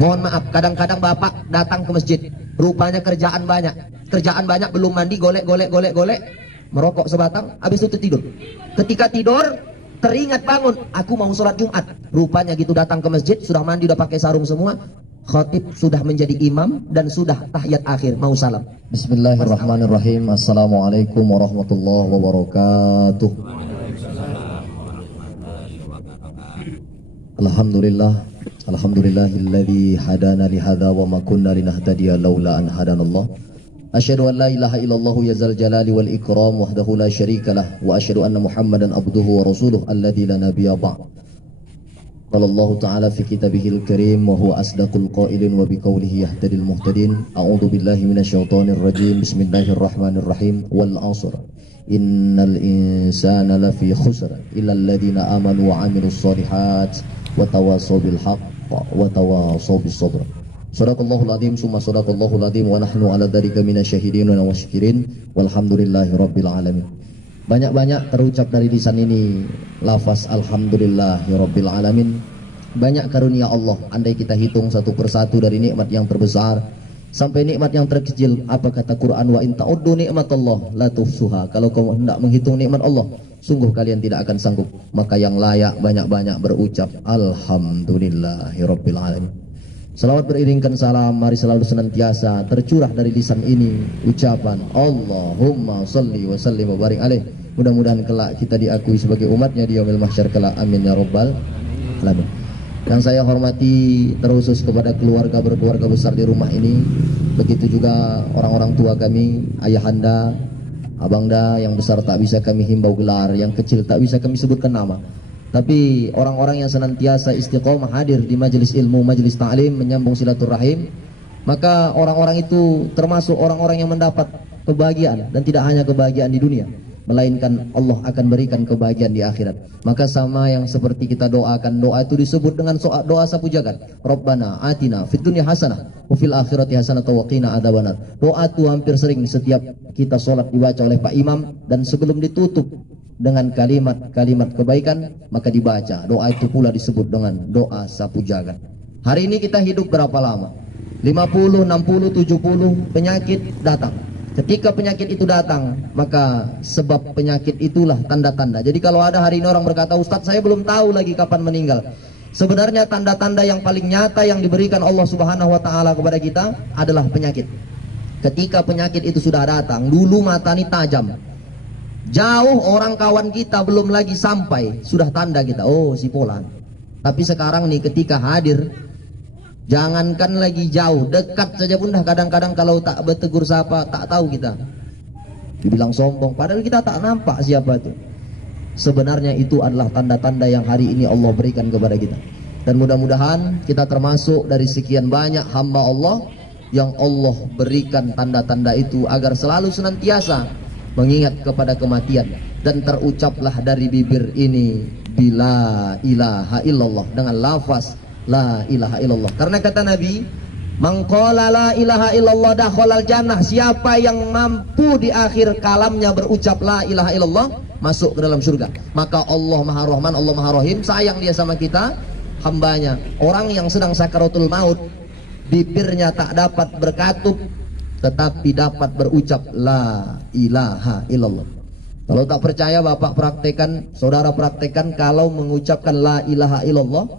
Mohon maaf, kadang-kadang bapak datang ke masjid, rupanya kerjaan banyak, belum mandi, golek, merokok sebatang, habis itu tidur. Ketika tidur, teringat bangun, aku mau sholat Jumat. Rupanya gitu datang ke masjid, sudah mandi, udah pakai sarung semua, khatib sudah menjadi imam dan sudah tahiyat akhir, mau salam. Bismillahirrahmanirrahim. Assalamualaikum warahmatullahi wabarakatuh. Alhamdulillahilladzi hadana li hadza wa ma kunna linahtadiya laula an hadanallah. Asyhadu an la ilaha illallah ya zal jalali wal ikram wahdahu la syarika lah wa asyhadu anna Muhammadan abduhu wa rasuluhu alladzi la nabiyya ba'd. Qala Allah ta'ala fi kitabihil karim wa huwa asdaqul qailin wa biqaulihi yahtadil muhtadin. A'udzu billahi minasyaitonir rajim. Bismillahirrahmanirrahim. Wal 'asr. Innal insana lafi khusr illa alladziina amanu wa 'amilus shalihat wa tawassaw bil haqq wa tawassaw bis sabr. Shadaqallahul adzim summa shadaqallahul adzim wa nahnu 'ala dzalika minasyahidin wa wasyakirin walhamdulillahi rabbil alamin. Banyak-banyak terucap dari lisan ini lafaz alhamdulillahi rabbil alamin. Banyak karunia Allah, andai kita hitung satu persatu dari nikmat yang terbesar sampai nikmat yang terkecil. Apa kata Quran, wa in ta'uddu nikmatallah la tuhsuha. Kalau kamu hendak menghitung nikmat Allah, sungguh kalian tidak akan sanggup. Maka yang layak banyak-banyak berucap alhamdulillahi rabbil alamin. Salawat beriringkan salam, mari selalu senantiasa tercurah dari lisan ini ucapan Allahumma salli wa sallim wa barik alaih. Mudah-mudahan kelak kita diakui sebagai umatnya di yaumil mahsyar kelak, amin ya rabbal alamin. Yang saya hormati terkhusus kepada berkeluarga besar di rumah ini, begitu juga orang-orang tua kami, ayahanda, abangda, yang besar tak bisa kami himbau gelar, yang kecil tak bisa kami sebutkan nama. Tapi orang-orang yang senantiasa istiqomah hadir di majelis ilmu, majelis ta'lim, menyambung silaturahim, maka orang-orang itu termasuk orang-orang yang mendapat kebahagiaan, dan tidak hanya kebahagiaan di dunia, melainkan Allah akan berikan kebahagiaan di akhirat. Maka sama yang seperti kita doakan, doa itu disebut dengan doa sapu jagat. Rabbana atina fid dunya hasanah wa fil akhirati hasanah wa qina adzabannar. Doa itu hampir sering setiap kita sholat dibaca oleh Pak Imam, dan sebelum ditutup dengan kalimat-kalimat kebaikan maka dibaca. Doa itu pula disebut dengan doa sapu jagat. Hari ini kita hidup berapa lama? 50, 60, 70 penyakit datang. Ketika penyakit itu datang, maka sebab penyakit itulah tanda-tanda. Jadi kalau ada hari ini orang berkata, Ustadz saya belum tahu lagi kapan meninggal. Sebenarnya tanda-tanda yang paling nyata yang diberikan Allah Subhanahu wa taala kepada kita adalah penyakit. Ketika penyakit itu sudah datang, dulu mata ini tajam. Jauh orang kawan kita belum lagi sampai, sudah tanda kita, oh si Polan. Tapi sekarang nih ketika hadir, jangankan lagi jauh, dekat saja pun dah kadang-kadang kalau tak bertegur sapa, tak tahu kita. Dibilang sombong, padahal kita tak nampak siapa itu. Sebenarnya itu adalah tanda-tanda yang hari ini Allah berikan kepada kita. Dan mudah-mudahan kita termasuk dari sekian banyak hamba Allah yang Allah berikan tanda-tanda itu agar selalu senantiasa mengingat kepada kematian, dan terucaplah dari bibir ini bila ilaha illallah, dengan lafaz la ilaha illallah. Karena kata Nabi, man qala la ilaha illallah dakhalal jannah. Siapa yang mampu di akhir kalamnya berucap la ilaha illallah, masuk ke dalam surga. Maka Allah Maha Rahman, Allah Maha Rahim, sayang dia sama kita hambanya. Orang yang sedang sakaratul maut, bibirnya tak dapat berkatup, tetapi dapat berucap la ilaha illallah. Kalau tak percaya bapak praktekan, saudara praktekan, kalau mengucapkan la ilaha illallah,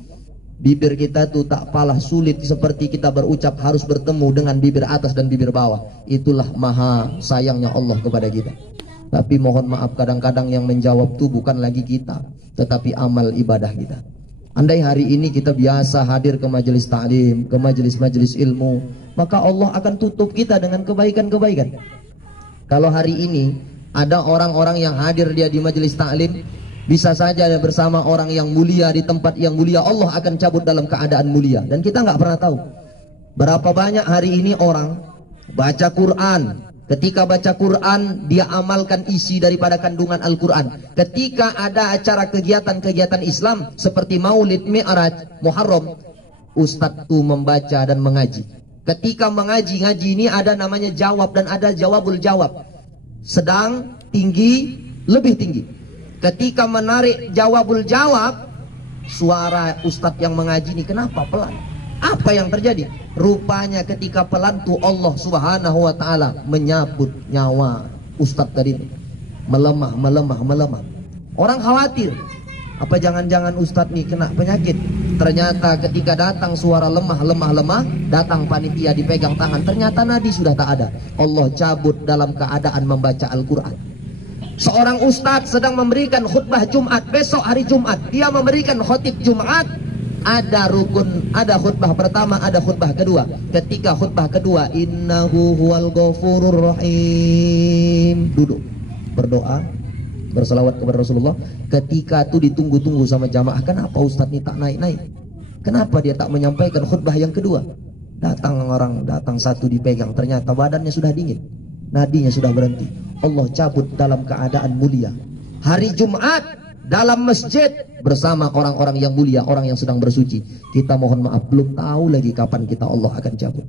bibir kita itu tak kalah sulit seperti kita berucap harus bertemu dengan bibir atas dan bibir bawah. Itulah maha sayangnya Allah kepada kita. Tapi mohon maaf, kadang-kadang yang menjawab itu bukan lagi kita, tetapi amal ibadah kita. Andai hari ini kita biasa hadir ke majelis ta'lim, ke majelis-majelis ilmu, maka Allah akan tutup kita dengan kebaikan-kebaikan. Kalau hari ini ada orang-orang yang hadir dia di majelis ta'lim, bisa saja bersama orang yang mulia di tempat yang mulia, Allah akan cabut dalam keadaan mulia, dan kita nggak pernah tahu. Berapa banyak hari ini orang baca Quran, ketika baca Quran dia amalkan isi daripada kandungan Al-Quran. Ketika ada acara kegiatan-kegiatan Islam seperti Maulid, Mi'raj, Muharram, ustadz itu membaca dan mengaji. Ketika ngaji ini ada namanya jawab dan ada jawabul jawab, sedang, tinggi, lebih tinggi. Ketika menarik jawabul jawab, suara ustadz yang mengaji ini kenapa pelan? Apa yang terjadi? Rupanya ketika pelantu Allah Subhanahu wa taala menyabut nyawa ustadz tadi, melemah. Orang khawatir, apa jangan-jangan ustadz nih kena penyakit? Ternyata ketika datang suara lemah, datang panitia dipegang tangan, ternyata nadi sudah tak ada. Allah cabut dalam keadaan membaca Al-Quran. Seorang ustadz sedang memberikan khutbah Jumat, besok hari Jumat dia memberikan khutib Jumat. Ada rukun, ada khutbah pertama, ada khutbah kedua. Ketika khutbah kedua, innahu huwal ghafurur rahim, duduk berdoa, berselawat kepada Rasulullah. Ketika itu ditunggu-tunggu sama jamaah, kenapa ustadz ini tak naik-naik? Kenapa dia tak menyampaikan khutbah yang kedua? Datang satu dipegang, ternyata badannya sudah dingin, nadinya sudah berhenti. Allah cabut dalam keadaan mulia. Hari Jumat dalam masjid bersama orang-orang yang mulia, orang yang sedang bersuci. Kita mohon maaf, belum tahu lagi kapan kita Allah akan cabut.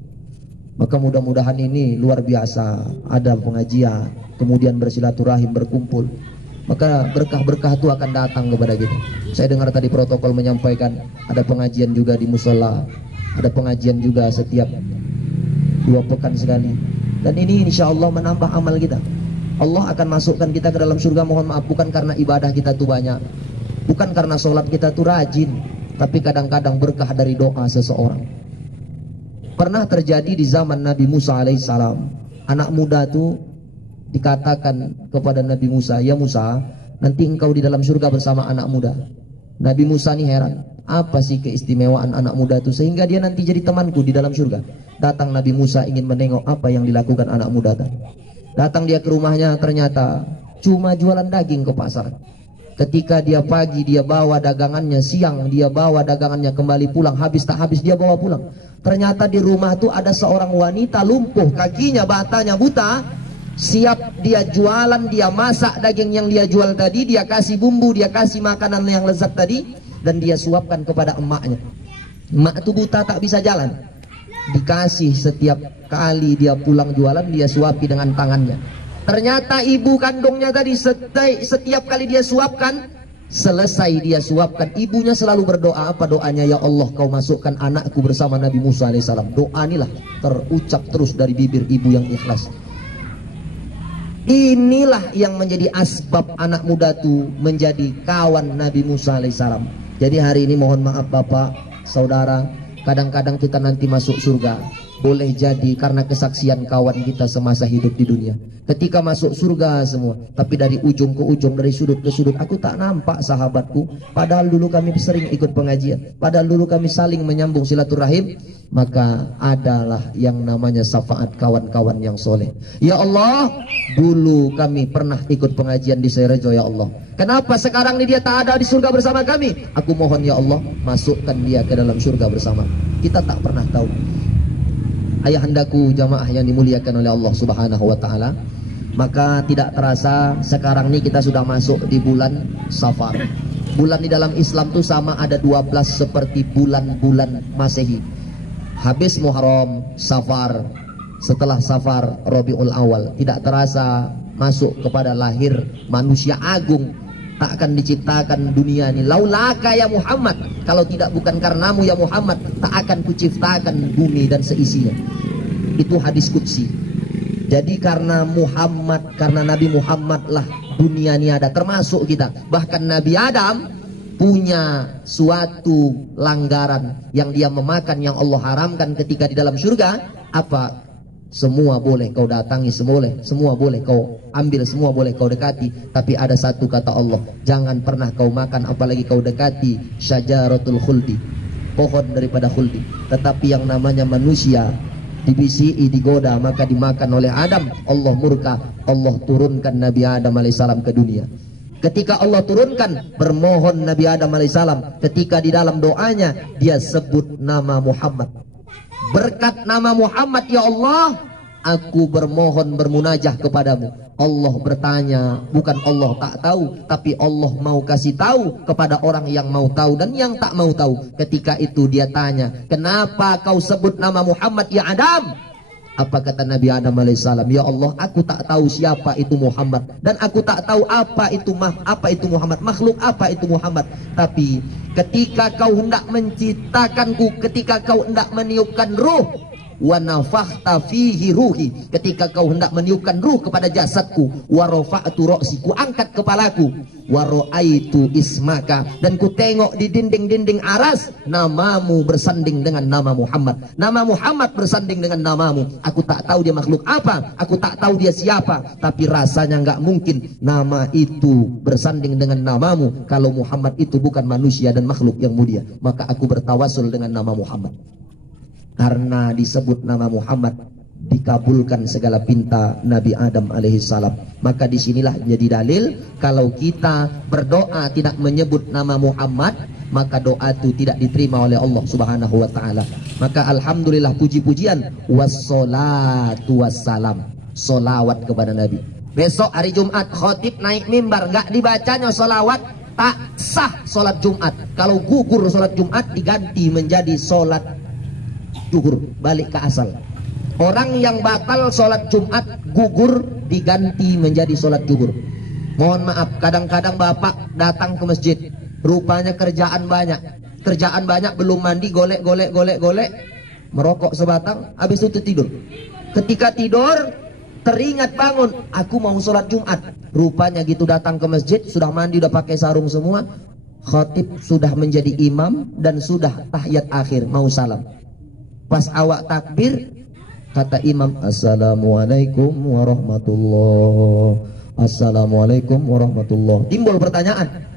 Maka mudah-mudahan ini luar biasa. Ada pengajian, kemudian bersilaturahim, berkumpul, maka berkah-berkah itu akan datang kepada kita. Saya dengar tadi protokol menyampaikan ada pengajian juga di musola, ada pengajian juga setiap 2 pekan sekali. Dan ini insya Allah menambah amal kita. Allah akan masukkan kita ke dalam surga, mohon maaf, bukan karena ibadah kita tuh banyak, bukan karena sholat kita tuh rajin, tapi kadang-kadang berkah dari doa seseorang. Pernah terjadi di zaman Nabi Musa alaihissalam, anak muda tuh dikatakan kepada Nabi Musa, ya Musa, nanti engkau di dalam surga bersama anak muda. Nabi Musa nih heran, apa sih keistimewaan anak muda itu sehingga dia nanti jadi temanku di dalam surga? Datang Nabi Musa ingin menengok apa yang dilakukan anak muda tadi. Datang dia ke rumahnya, ternyata cuma jualan daging ke pasar. Ketika dia pagi dia bawa dagangannya, siang dia bawa dagangannya, kembali pulang, habis tak habis dia bawa pulang. Ternyata di rumah tuh ada seorang wanita lumpuh, kakinya batanya buta. Siap dia jualan, dia masak daging yang dia jual tadi, dia kasih bumbu, dia kasih makanan yang lezat tadi, dan dia suapkan kepada emaknya. Emak tuh buta tak bisa jalan, dikasih setiap kali dia pulang jualan, dia suapi dengan tangannya. Ternyata ibu kandungnya tadi setiap kali dia suapkan, selesai dia suapkan, ibunya selalu berdoa. Apa doanya? Ya Allah, kau masukkan anakku bersama Nabi Musa alaihissalam. Doa inilah terucap terus dari bibir ibu yang ikhlas. Inilah yang menjadi asbab anak muda itu menjadi kawan Nabi Musa alaihissalam. Jadi hari ini mohon maaf Bapak, Saudara, kadang-kadang kita nanti masuk surga boleh jadi karena kesaksian kawan kita semasa hidup di dunia. Ketika masuk surga semua, tapi dari ujung ke ujung, dari sudut ke sudut, aku tak nampak sahabatku, padahal dulu kami sering ikut pengajian, padahal dulu kami saling menyambung silaturahim. Maka adalah yang namanya syafaat kawan-kawan yang soleh. Ya Allah, dulu kami pernah ikut pengajian di Serejo, ya Allah, kenapa sekarang ini dia tak ada di surga bersama kami? Aku mohon ya Allah, masukkan dia ke dalam surga bersama. Kita tak pernah tahu. Ayahandaku jamaah yang dimuliakan oleh Allah Subhanahu wa taala, maka tidak terasa sekarang ini kita sudah masuk di bulan Safar. Bulan di dalam Islam itu sama ada 12 seperti bulan-bulan Masehi. Habis Muharram, Safar, setelah Safar Rabiul Awal. Tidak terasa masuk kepada lahir manusia agung. Tak akan diciptakan dunia ini. Laulaka ya Muhammad, kalau tidak bukan karenamu ya Muhammad, tak akan kuciptakan bumi dan seisinya. Itu hadis qudsi. Jadi karena Muhammad, karena Nabi Muhammad lah dunia ini ada, termasuk kita. Bahkan Nabi Adam punya suatu langgaran yang dia memakan, yang Allah haramkan ketika di dalam surga. Apa? Semua boleh kau datangi, semua boleh kau ambil, semua boleh kau dekati, tapi ada satu kata Allah, jangan pernah kau makan apalagi kau dekati syajaratul khuldi, pohon daripada khuldi. Tetapi yang namanya manusia dibisii, digoda, maka dimakan oleh Adam. Allah murka, Allah turunkan Nabi Adam alaihissalam ke dunia. Ketika Allah turunkan, bermohon Nabi Adam alaihissalam, ketika di dalam doanya dia sebut nama Muhammad. Berkat nama Muhammad, ya Allah, aku bermohon bermunajah kepadamu. Allah bertanya, bukan Allah tak tahu, tapi Allah mau kasih tahu kepada orang yang mau tahu dan yang tak mau tahu. Ketika itu dia tanya, kenapa kau sebut nama Muhammad ya Adam? Apa kata Nabi Adam alaihissalam? Ya Allah, aku tak tahu siapa itu Muhammad, dan aku tak tahu apa itu Muhammad, makhluk apa itu Muhammad. Tapi ketika kau hendak menciptakanku, ketika kau hendak meniupkan ruh, wa nafakhta fihi ruhi, ketika kau hendak meniupkan ruh kepada jasadku, wa rafa'tu ra'si, ku angkat kepalaku, wa ra'aitu ismaka, dan ku tengok di dinding-dinding aras namamu bersanding dengan nama Muhammad, nama Muhammad bersanding dengan namamu. Aku tak tahu dia makhluk apa, aku tak tahu dia siapa, tapi rasanya nggak mungkin nama itu bersanding dengan namamu kalau Muhammad itu bukan manusia dan makhluk yang mulia. Maka aku bertawasul dengan nama Muhammad. Karena disebut nama Muhammad, dikabulkan segala pinta Nabi Adam alaihissalam. Maka disinilah jadi dalil kalau kita berdoa tidak menyebut nama Muhammad, maka doa itu tidak diterima oleh Allah subhanahu wa ta'ala. Maka alhamdulillah, puji-pujian, wassalatu wassalam, solawat kepada Nabi. Besok hari Jumat khotib naik mimbar, nggak dibacanya solawat, tak sah solat Jumat. Kalau gugur solat Jumat, diganti menjadi solat zuhur, balik ke asal. Orang yang batal sholat Jumat gugur diganti menjadi sholat zuhur. Mohon maaf, kadang-kadang bapak datang ke masjid, rupanya kerjaan banyak, belum mandi, golek, merokok sebatang, habis itu tidur. Ketika tidur teringat bangun, aku mau sholat Jumat. Rupanya gitu datang ke masjid, sudah mandi, udah pakai sarung semua, khatib sudah menjadi imam dan sudah tahiyat akhir, mau salam. Pas awak takbir, kata imam, assalamualaikum warahmatullah, assalamualaikum warahmatullah. Timbul pertanyaan,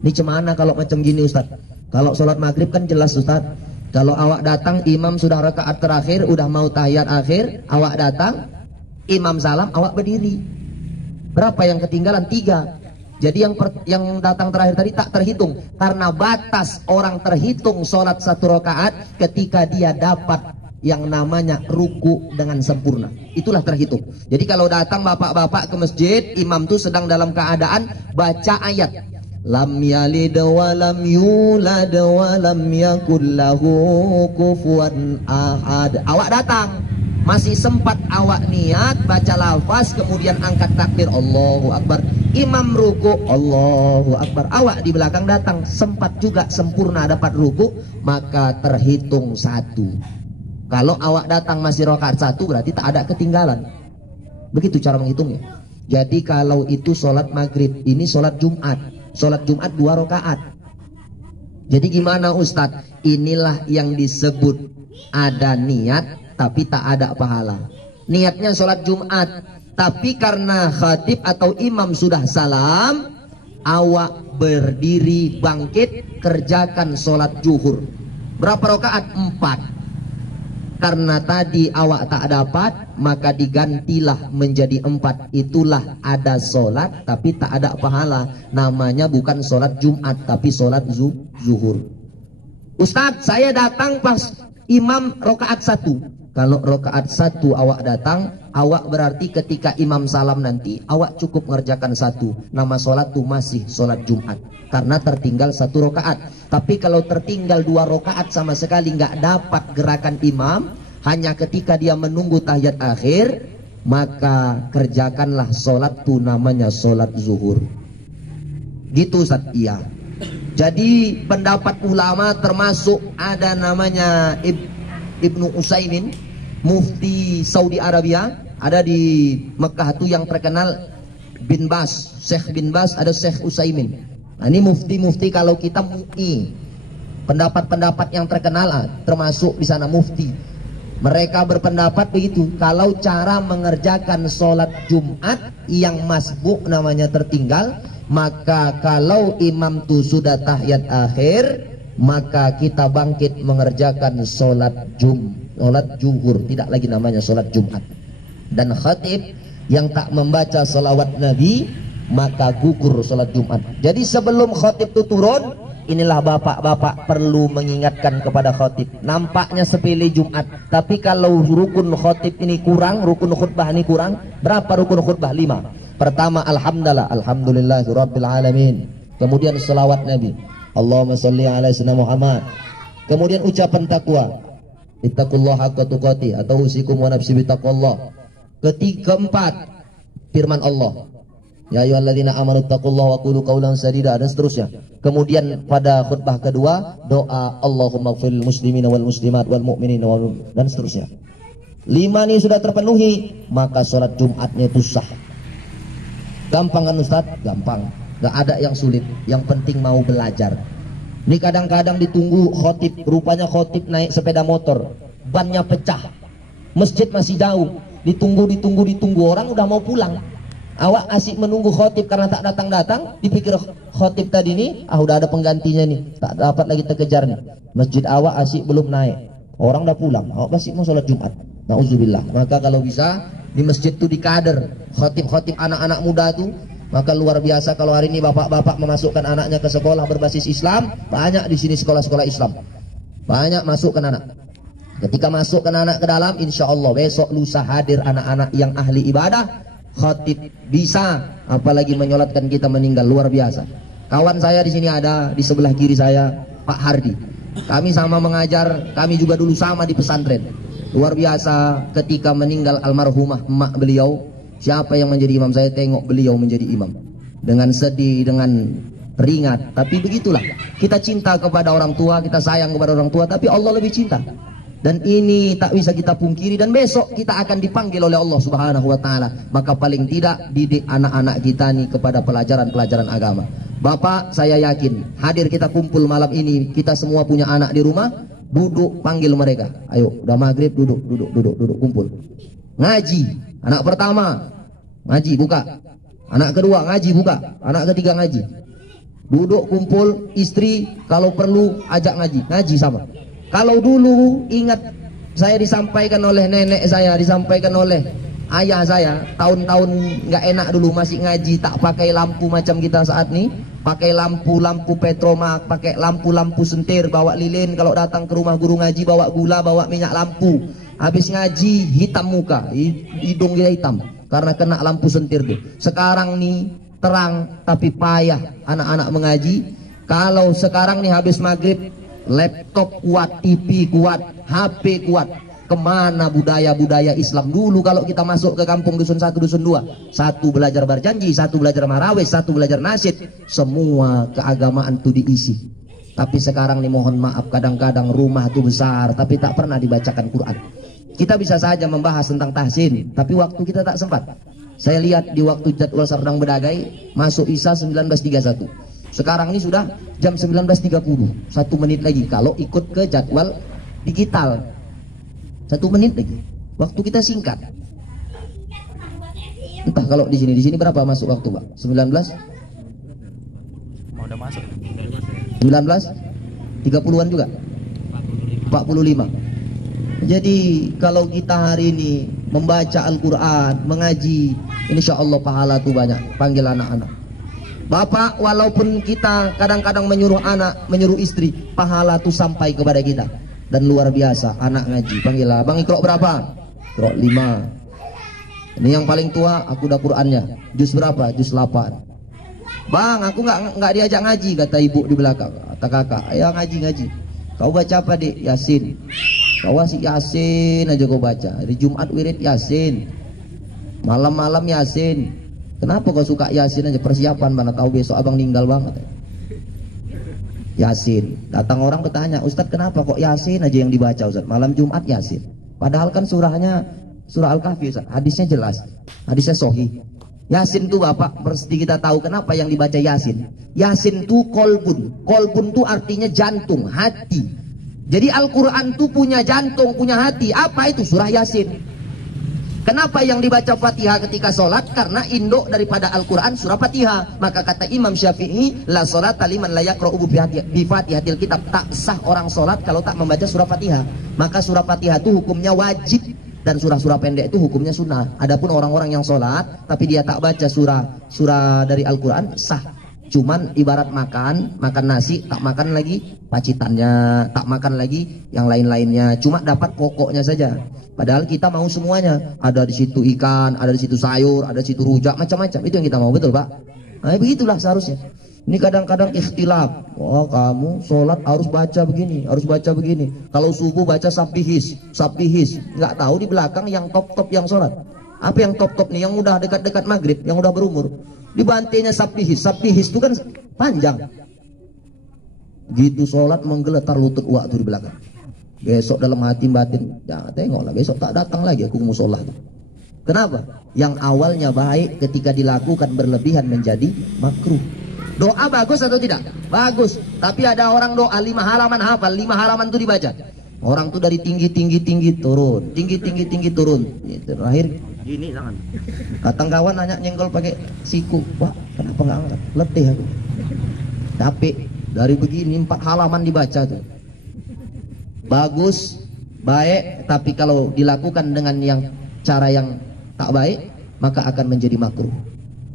ini cemana kalau macam gini Ustaz? Kalau sholat maghrib kan jelas Ustaz. Kalau awak datang, imam sudah rakaat terakhir, udah mau tahiyat akhir, awak datang, imam salam, awak berdiri. Berapa yang ketinggalan? 3. Jadi yang datang terakhir tadi tak terhitung, karena batas orang terhitung sholat 1 rakaat ketika dia dapat yang namanya ruku dengan sempurna. Itulah terhitung. Jadi kalau datang bapak-bapak ke masjid, imam tuh sedang dalam keadaan baca ayat lam yalid wa lam yulad wa lam yakul lahu kufuwan ahad. Awak datang, masih sempat awak niat baca lafaz, kemudian angkat takbir Allahu Akbar, imam ruku Allahu Akbar, awak di belakang datang sempat juga sempurna dapat ruku, maka terhitung 1. Kalau awak datang masih rakaat 1 berarti tak ada ketinggalan. Begitu cara menghitungnya. Jadi kalau itu sholat maghrib, ini sholat Jumat. Sholat Jumat 2 rakaat. Jadi gimana Ustadz? Inilah yang disebut ada niat tapi tak ada pahala. Niatnya sholat Jumat, tapi karena khatib atau imam sudah salam, awak berdiri bangkit kerjakan sholat zuhur. Berapa rakaat? 4. Karena tadi awak tak dapat, maka digantilah menjadi 4. Itulah ada sholat tapi tak ada pahala. Namanya bukan sholat Jumat tapi sholat zuhur. Ustadz, saya datang pas imam rakaat 1. Kalau rakaat 1 awak datang, awak berarti ketika imam salam nanti awak cukup mengerjakan 1. Nama sholat itu masih sholat Jumat karena tertinggal 1 rakaat. Tapi kalau tertinggal 2 rakaat sama sekali nggak dapat gerakan imam, hanya ketika dia menunggu tahiyat akhir, maka kerjakanlah sholat itu namanya sholat zuhur. Gitu Ustaz? Iya. Jadi pendapat ulama termasuk ada namanya Ibnu Utsaimin, mufti Saudi Arabia, ada di Mekah itu yang terkenal bin Bas, Syekh bin Bas, ada Syekh Utsaimin. Nah, ini mufti-mufti kalau kita MUI, pendapat-pendapat yang terkenal termasuk di sana mufti. Mereka berpendapat begitu, kalau cara mengerjakan sholat Jumat yang masbuk namanya tertinggal, maka kalau imam itu sudah tahiyat akhir, maka kita bangkit mengerjakan sholat zuhur, tidak lagi namanya sholat Jumat. Dan khatib yang tak membaca salawat Nabi, maka gugur sholat Jumat. Jadi sebelum khatib itu turun, inilah bapak-bapak perlu mengingatkan kepada khatib. Nampaknya sepele Jumat, tapi kalau rukun khatib ini kurang, rukun khutbah ini kurang. Berapa rukun khutbah? 5. Pertama, alhamdulillahirabbil alamin. Kemudian salawat Nabi, Allahumma sholli ala sayyidina Muhammad. Kemudian ucapan takwa, ittaqullaha haqqa tuqatih atau usikum wa nafsi bittaqullah. Keempat, firman Allah, ya ayyuhalladzina amanu taqullaha wa qulu qawlan sadida, dan seterusnya. Kemudian pada khutbah kedua doa Allahumma ighfirlil muslimina wal muslimat wal mu'minina dan seterusnya. 5 ini sudah terpenuhi, maka sholat Jumatnya itu sah. Gampang kan Ustaz? Gampang, gak ada yang sulit, yang penting mau belajar. Ini kadang-kadang ditunggu khotib, rupanya khotib naik sepeda motor, bannya pecah, masjid masih jauh, ditunggu, orang udah mau pulang. Awak asik menunggu khotib karena tak datang-datang, dipikir khotib tadi nih, udah ada penggantinya nih, tak dapat lagi terkejar nih. Masjid awak asik belum naik, orang udah pulang, awak masih mau sholat Jumat. Nauzubillah. Maka kalau bisa di masjid tuh dikader khotib-khotib anak-anak muda tuh. Maka luar biasa kalau hari ini bapak-bapak memasukkan anaknya ke sekolah berbasis Islam, banyak di sini sekolah-sekolah Islam, banyak masukkan anak. Ketika masukkan anak ke dalam, insya Allah besok lusa hadir anak-anak yang ahli ibadah, khatib bisa, apalagi menyolatkan kita meninggal, luar biasa. Kawan saya di sini ada di sebelah kiri saya, Pak Hardi. Kami sama mengajar, kami juga dulu sama di pesantren. Luar biasa ketika meninggal almarhumah emak beliau. Siapa yang menjadi imam? Saya tengok beliau menjadi imam. Dengan sedih, dengan ringat. Tapi begitulah. Kita cinta kepada orang tua, kita sayang kepada orang tua, tapi Allah lebih cinta. Dan ini tak bisa kita pungkiri, dan besok kita akan dipanggil oleh Allah Subhanahu wa taala. Maka paling tidak didik anak-anak kita nih kepada pelajaran-pelajaran agama. Bapak, saya yakin hadir kita kumpul malam ini, kita semua punya anak di rumah, duduk panggil mereka. Ayo, udah maghrib, duduk, kumpul. Ngaji. Anak pertama ngaji, buka. Anak kedua ngaji, buka. Anak ketiga ngaji. Duduk kumpul, istri kalau perlu ajak ngaji sama. Kalau dulu ingat saya disampaikan oleh nenek saya, disampaikan oleh ayah saya, tahun-tahun nggak enak dulu masih ngaji, tak pakai lampu macam kita saat ini, pakai lampu petromak, pakai lampu sentir, bawa lilin. Kalau datang ke rumah guru ngaji bawa gula, bawa minyak lampu. Habis ngaji hitam muka, hidung dia hitam karena kena lampu sentir tuh. Sekarang nih terang tapi payah anak-anak mengaji. Kalau sekarang nih habis maghrib, laptop kuat, TV kuat, HP kuat. Kemana budaya-budaya Islam dulu? Kalau kita masuk ke kampung dusun 1, dusun 2, satu belajar berjanji, satu belajar marawis, satu belajar nasyid, semua keagamaan tuh diisi. Tapi sekarang nih mohon maaf, kadang-kadang rumah tuh besar tapi tak pernah dibacakan Quran. Kita bisa saja membahas tentang tahsin, tapi waktu kita tak sempat. Saya lihat di waktu jadwal Sardang Bedagai masuk Isya 19.31. Sekarang ini sudah jam 19.30, 1 menit lagi kalau ikut ke jadwal digital. 1 menit lagi. Waktu kita singkat. Entah kalau di sini berapa masuk waktu, Pak? 19? Udah masuk. 19? 30-an juga? 45. Jadi kalau kita hari ini membaca Al-Quran, mengaji, insya Allah pahala tuh banyak. Panggil anak-anak. Bapak, walaupun kita kadang-kadang menyuruh anak, menyuruh istri, pahala tuh sampai kepada kita. Dan luar biasa, anak ngaji. Panggillah, Bang Iqra berapa? Iqra 5. Ini yang paling tua, aku udah Qurannya. Juz berapa? Juz 8. Bang, aku nggak diajak ngaji, kata ibu di belakang. Kata kakak, ayo ngaji. Kau baca apa, Dik? Yasin. Kau asik Yasin aja kau baca. Hari Jumat wirid Yasin, malam-malam Yasin. Kenapa kau suka Yasin aja? Persiapan mana tahu besok abang meninggal banget. Yasin. Datang orang bertanya, Ustadz kenapa kok Yasin aja yang dibaca Ustadz? Malam Jumat Yasin. Padahal kan surahnya surah Al-Kahfi Ustadz. Hadisnya jelas, hadisnya sahih. Yasin tuh Bapak, mesti kita tahu kenapa yang dibaca Yasin. Yasin tuh kolbun. Kolbun tuh artinya jantung, hati. Jadi Al-Quran tuh punya jantung, punya hati. Apa itu? Surah Yasin. Kenapa yang dibaca Fatihah ketika sholat? Karena induk daripada Al-Quran surah Fatihah. Maka kata Imam Syafi'i, la sholat liman la yaqra'u bi Fatihatil kitab. Tak sah orang sholat kalau tak membaca surah Fatihah. Maka surah Fatihah itu hukumnya wajib, dan surah-surah pendek itu hukumnya sunnah. Adapun orang-orang yang sholat tapi dia tak baca surah dari Al-Quran, sah. Cuman ibarat makan nasi, tak makan lagi pacitannya, tak makan lagi yang lain-lainnya, cuma dapat pokoknya saja. Padahal kita mau semuanya. Ada di situ ikan, ada di situ sayur, ada di situ rujak, macam-macam. Itu yang kita mau, betul Pak? Nah, begitulah seharusnya. Ini kadang-kadang ikhtilaf. Oh, kamu sholat harus baca begini, harus baca begini. Kalau subuh baca sabihis, sabihis. Nggak tahu di belakang yang top-top yang sholat. Apa yang top-top nih? Yang udah dekat-dekat maghrib, yang udah berumur. Dibantainya sabihis, sabihis itu kan panjang. Gitu sholat menggeletar lutut waktu di belakang. Besok dalam hati batin, ya tengoklah besok tak datang lagi aku mau sholat. Kenapa? Yang awalnya baik ketika dilakukan berlebihan menjadi makruh. Doa bagus atau tidak? Bagus. Tapi ada orang doa 5 halaman hafal, 5 halaman itu dibaca. Orang tuh dari tinggi turun, tinggi turun. Terakhir gini tangan. Katang kawan nanya nyenggol pakai siku. Wah, kenapa nggak angkat? Letih aku. Capek. Dari begini 4 halaman dibaca tuh. Bagus, baik. Tapi kalau dilakukan dengan cara yang tak baik, maka akan menjadi makruh.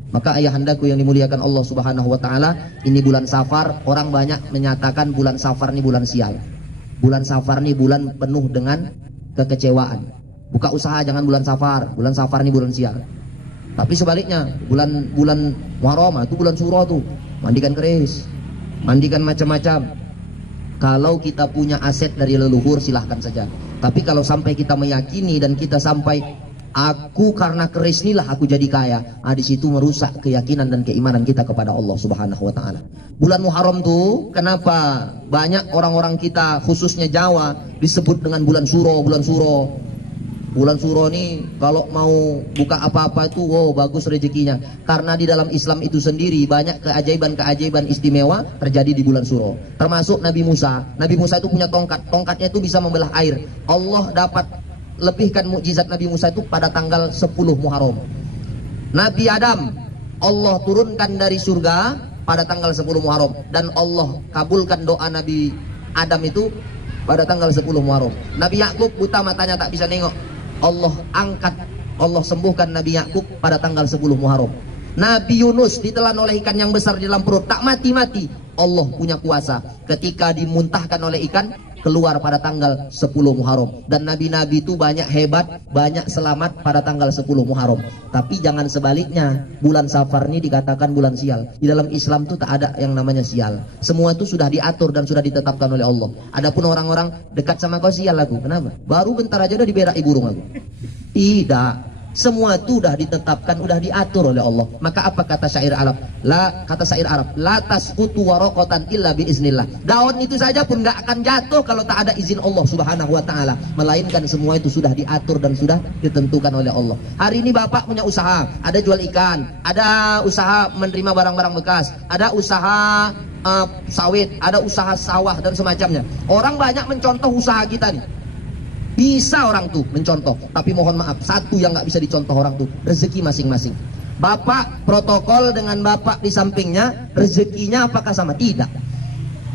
Maka ayahandaku yang dimuliakan Allah Subhanahu wa taala, ini bulan Safar, orang banyak menyatakan bulan Safar ini bulan sial. Bulan Safar ini bulan penuh dengan kekecewaan. Buka usaha jangan bulan Safar ini bulan sial. Tapi sebaliknya, bulan Muharram itu bulan Suro tuh. Mandikan keris, mandikan macam-macam. Kalau kita punya aset dari leluhur silahkan saja. Tapi kalau sampai kita meyakini dan kita sampai aku karena keris inilah aku jadi kaya, di situ merusak keyakinan dan keimanan kita kepada Allah Subhanahu wa taala. Bulan Muharram tuh kenapa banyak orang-orang kita khususnya Jawa disebut dengan bulan Suro, bulan Suro. Bulan Suro ini kalau mau buka apa-apa itu bagus rezekinya. Karena di dalam Islam itu sendiri banyak keajaiban-keajaiban istimewa terjadi di bulan Suro. Termasuk Nabi Musa. Nabi Musa itu punya tongkat. Tongkatnya itu bisa membelah air. Allah dapat lebihkan mukjizat Nabi Musa itu pada tanggal 10 Muharram. Nabi Adam, Allah turunkan dari surga pada tanggal 10 Muharram. Dan Allah kabulkan doa Nabi Adam itu pada tanggal 10 Muharram. Nabi Yakub buta matanya tak bisa nengok, Allah angkat, Allah sembuhkan Nabi Yakub pada tanggal 10 Muharram. Nabi Yunus ditelan oleh ikan yang besar di dalam perut, tak mati-mati. Allah punya kuasa ketika dimuntahkan oleh ikan, keluar pada tanggal 10 Muharram. Dan nabi-nabi itu banyak hebat, banyak selamat pada tanggal 10 Muharram. Tapi jangan sebaliknya, bulan Safar ini dikatakan bulan sial. Di dalam Islam itu tak ada yang namanya sial. Semua itu sudah diatur dan sudah ditetapkan oleh Allah. Adapun orang-orang dekat sama kau sial aku, kenapa? Baru bentar aja udah diberai burung aku. Tidak. Semua itu sudah ditetapkan, sudah diatur oleh Allah. Maka apa kata syair Arab? Kata syair Arab, la tasqutu waraqatan illa biiznillah. Daun itu saja pun nggak akan jatuh kalau tak ada izin Allah Subhanahu wa taala. Melainkan semua itu sudah diatur dan sudah ditentukan oleh Allah. Hari ini Bapak punya usaha, ada jual ikan, ada usaha menerima barang-barang bekas, ada usaha sawit, ada usaha sawah dan semacamnya. Orang banyak mencontoh usaha kita nih. Bisa orang tuh mencontoh, tapi mohon maaf, satu yang nggak bisa dicontoh orang tuh, rezeki masing-masing. Bapak protokol dengan bapak di sampingnya, rezekinya apakah sama? Tidak.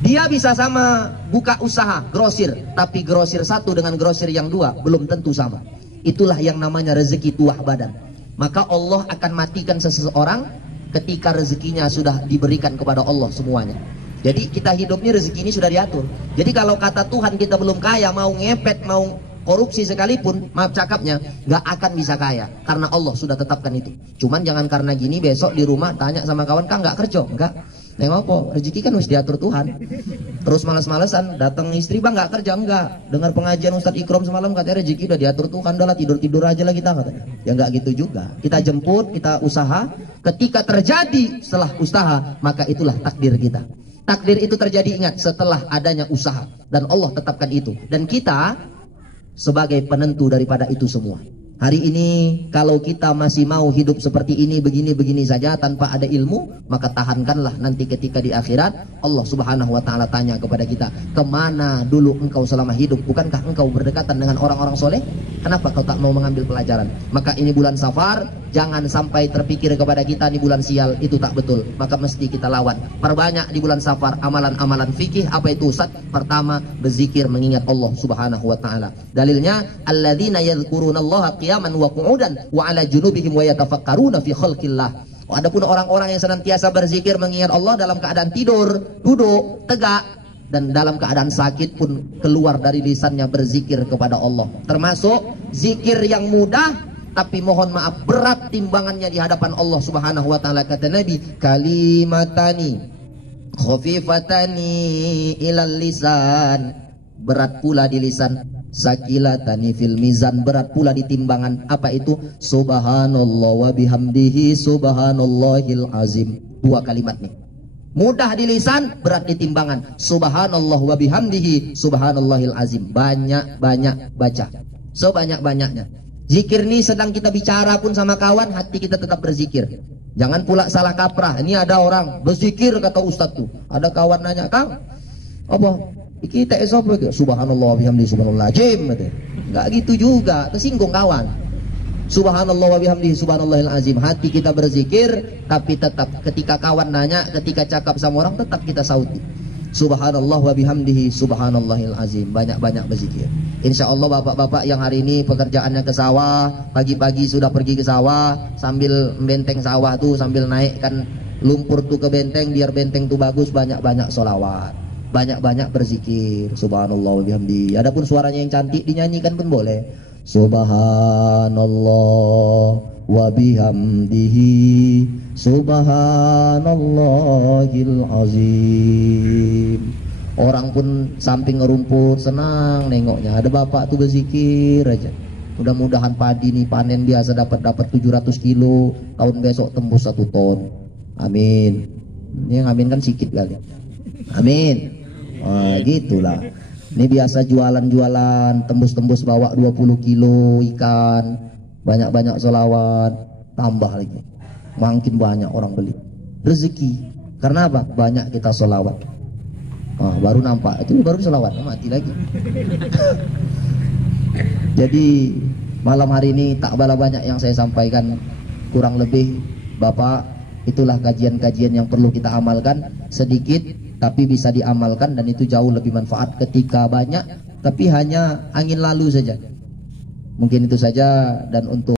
Dia bisa sama buka usaha grosir, tapi grosir satu dengan grosir yang dua belum tentu sama. Itulah yang namanya rezeki tuah badan. Maka Allah akan matikan seseorang ketika rezekinya sudah diberikan kepada Allah semuanya. Jadi kita hidup ini rezeki ini sudah diatur. Jadi kalau kata Tuhan kita belum kaya, mau ngepet, mau korupsi sekalipun, maaf cakapnya, nggak akan bisa kaya. Karena Allah sudah tetapkan itu. Cuman jangan karena gini besok di rumah tanya sama kawan, kan nggak kerja? Enggak. Nengok kok, rezeki kan harus diatur Tuhan. Terus malas-malesan, datang istri bang nggak kerja, enggak. Dengar pengajian Ustadz Ikrom semalam katanya rezeki udah diatur Tuhan, udah lah tidur-tidur aja lah kita katanya. Ya nggak gitu juga. Kita jemput, kita usaha. Ketika terjadi setelah usaha, maka itulah takdir kita. Takdir itu terjadi, ingat, setelah adanya usaha. Dan Allah tetapkan itu. Dan kita sebagai penentu daripada itu semua. Hari ini kalau kita masih mau hidup seperti ini, begini-begini saja tanpa ada ilmu, maka tahankanlah nanti ketika di akhirat Allah Subhanahu wa taala tanya kepada kita, kemana dulu engkau selama hidup? Bukankah engkau berdekatan dengan orang-orang soleh? Kenapa kau tak mau mengambil pelajaran? Maka ini bulan Safar, jangan sampai terpikir kepada kita di bulan sial, itu tak betul. Maka mesti kita lawan. Perbanyak di bulan Safar amalan-amalan fikih. Apa itu Ustaz? Pertama, berzikir mengingat Allah Subhanahu wa taala. Dalilnya, alladzina yadhkurunallaha qiyaman wa qu'udan wa 'ala junubihim wa yatafakkaruna fi khalqillah. Adapun orang-orang yang senantiasa berzikir mengingat Allah dalam keadaan tidur, duduk, tegak, dan dalam keadaan sakit pun keluar dari lisannya berzikir kepada Allah. Termasuk zikir yang mudah, tapi mohon maaf berat timbangannya di hadapan Allah Subhanahu wa taala. Kata Nabi, kalimatani Khafifatani ilal lisan, berat pula di lisan. Sakilatani fil mizan, berat pula di timbangan. Apa itu? Subhanallah wa bihamdihi subhanallahil azim. 2 kalimat nih. Mudah di lisan, berat di timbangan. Subhanallah wa bihamdihi subhanallahil azim. Banyak-banyak baca, sebanyak-banyaknya. Zikir nih sedang kita bicara pun sama kawan, hati kita tetap berzikir. Jangan pula salah kaprah. Ini ada orang berzikir kata ustadz tuh. Ada kawan nanya, "Kang, apa? Kita esok subhanallah wa bihamdihi subhanallahil azim." Enggak gitu juga, tersinggung kawan. Subhanallah wa bihamdihi subhanallahil azim. Hati kita berzikir, tapi tetap ketika kawan nanya, ketika cakap sama orang, tetap kita sauti subhanallah wa bihamdihi subhanallahil azim. Banyak-banyak berzikir. Insya Allah bapak-bapak yang hari ini pekerjaannya ke sawah, pagi-pagi sudah pergi ke sawah, sambil benteng sawah tuh, sambil naikkan lumpur tuh ke benteng, biar benteng tuh bagus, banyak-banyak sholawat, banyak-banyak berzikir subhanallah wa bihamdihi. Adapun suaranya yang cantik dinyanyikan pun boleh. Subhanallah wa bihamdihi subhanallahil azim. Orang pun samping ngerumput senang nengoknya. Ada bapak tuh berzikir aja. Mudah-mudahan padi nih panen biasa dapat 700 kilo, tahun besok tembus 1 ton. Amin. Ini yang amin kan sikit kali. Amin. Gitulah. Ini biasa jualan-jualan, tembus-tembus bawa 20 kilo ikan, banyak-banyak sholawat, tambah lagi. Makin banyak orang beli. Rezeki. Karena apa? Banyak kita sholawat. Baru nampak, itu baru sholawat, mati lagi. Jadi malam hari ini tak bala banyak yang saya sampaikan. Kurang lebih Bapak, itulah kajian-kajian yang perlu kita amalkan. Sedikit tapi bisa diamalkan, dan itu jauh lebih manfaat ketika banyak tapi hanya angin lalu saja. Mungkin itu saja. Dan untuk